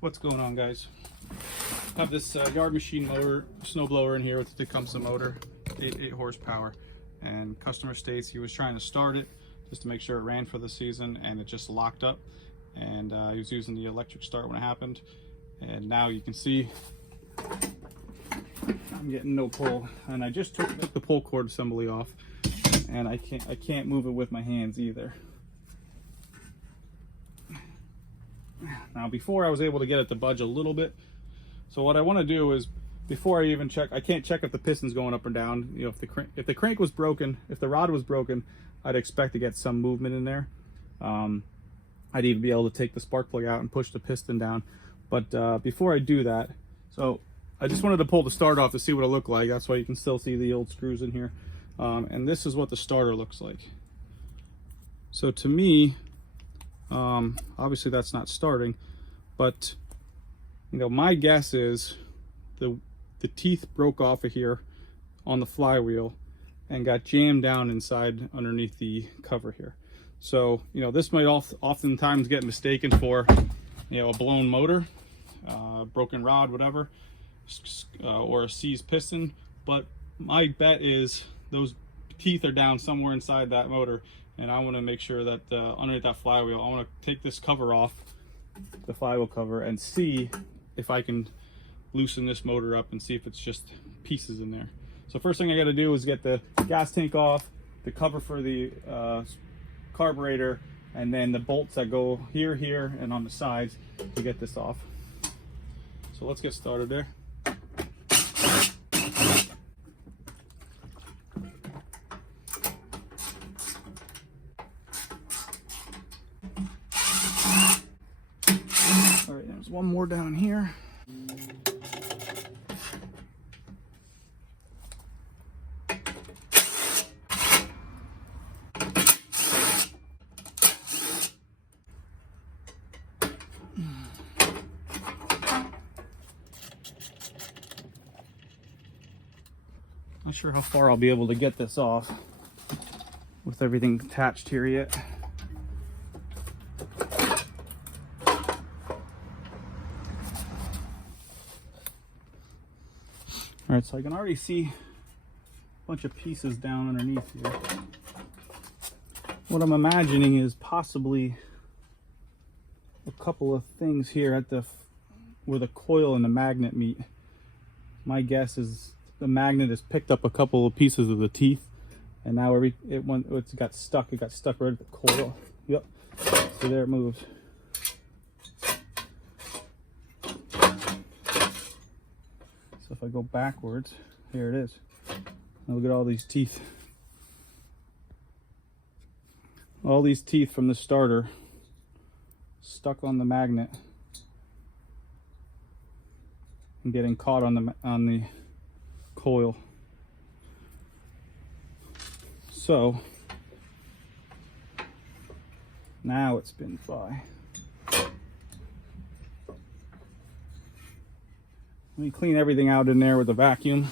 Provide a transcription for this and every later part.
What's going on, guys? I have this yard machine motor, snowblower in here with the Tecumseh motor, 8 horsepower, and customer states he was trying to start it just to make sure it ran for the season, and it just locked up, and he was using the electric start when it happened, and now you can see I'm getting no pull, and I just took the pull cord assembly off, and I can't move it with my hands either. Now, before I was able to get it to budge a little bit, so what I want to do is, before I even check, I can't check if the piston's going up or down. You know, if the crank was broken, if the rod was broken, I'd expect to get some movement in there. I'd even be able to take the spark plug out and push the piston down. But before I do that, so I just wanted to pull the start off to see what it looked like. That's why you can still see the old screws in here. And this is what the starter looks like. So to me, obviously that's not starting, but you know, my guess is the teeth broke off of here on the flywheel and got jammed down inside underneath the cover here. So you know, this might oftentimes get mistaken for, you know, a blown motor, broken rod, whatever, or a seized piston. But my bet is those teeth are down somewhere inside that motor, and I want to make sure that underneath that flywheel, I want to take this cover off, the flywheel cover, and see if I can loosen this motor up and see if it's just pieces in there. So first thing I got to do is get the gas tank off, the cover for the carburetor, and then the bolts that go here, here, and on the sides to get this off. So let's get started there. All right, there's one more down here. Not sure how far I'll be able to get this off with everything attached here yet. All right, so I can already see a bunch of pieces down underneath here. What I'm imagining is possibly a couple of things here at where the coil and the magnet meet. My guess is the magnet has picked up a couple of pieces of the teeth, and now it's got stuck. It got stuck right at the coil. Yep. So there it moved. So if I go backwards, here it is. Now look at all these teeth. All these teeth from the starter stuck on the magnet and getting caught on the coil. So now it spins by. Let me clean everything out in there with a vacuum.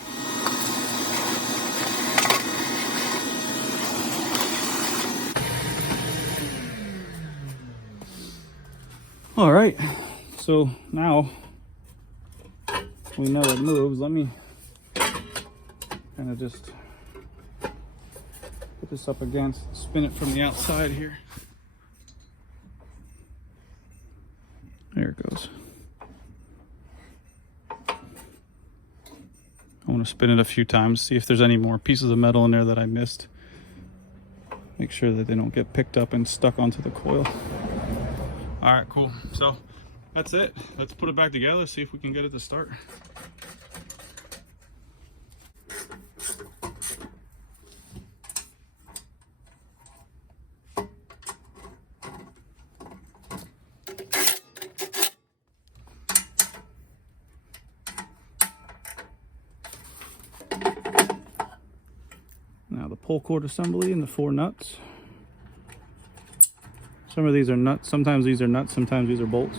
All right, so now we know it moves. Let me kind of just put this up against, spin it from the outside here. There it goes. I want to spin it a few times, see if there's any more pieces of metal in there that I missed. Make sure that they don't get picked up and stuck onto the coil. All right, cool. So that's it. Let's put it back together, see if we can get it to start. Now the pull cord assembly and the 4 nuts. Some of these are nuts, sometimes these are nuts, sometimes these are bolts.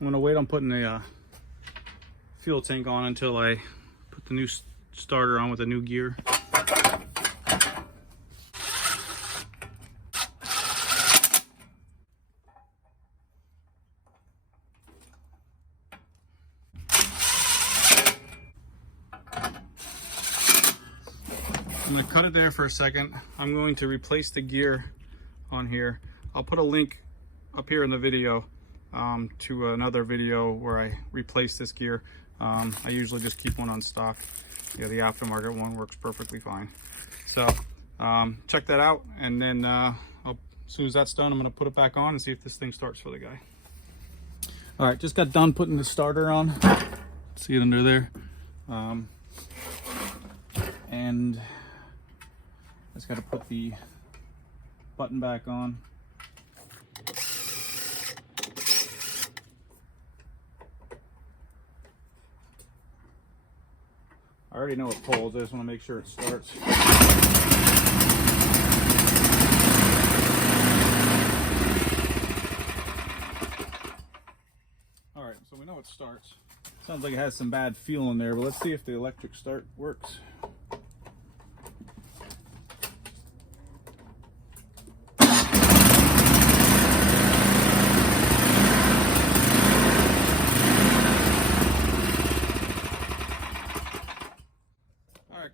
I'm gonna wait on putting a fuel tank on until I put the new starter on with a new gear. I'm going to cut it there for a second. I'm going to replace the gear on here. I'll put a link up here in the video to another video where I replace this gear. I usually just keep one on stock. Yeah, the aftermarket one works perfectly fine. So check that out, and then as soon as that's done, I'm going to put it back on and see if this thing starts for the guy. All right, just got done putting the starter on. See it under there. And just got to put the button back on. I already know it pulls, I just want to make sure it starts. Alright, so we know it starts. Sounds like it has some bad feel in there, but let's see if the electric start works.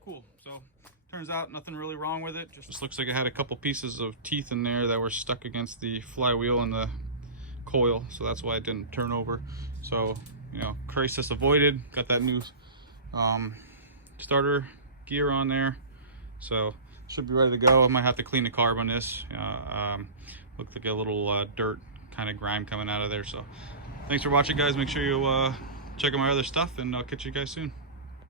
Cool. So turns out nothing really wrong with it. Just looks like it had a couple pieces of teeth in there that were stuck against the flywheel and the coil, so that's why it didn't turn over. So, you know, crisis avoided. Got that new starter gear on there, so should be ready to go. I might have to clean the carb on this. Looked like a little dirt kind of grime coming out of there. So thanks for watching, guys. Make sure you check out my other stuff, and I'll catch you guys soon.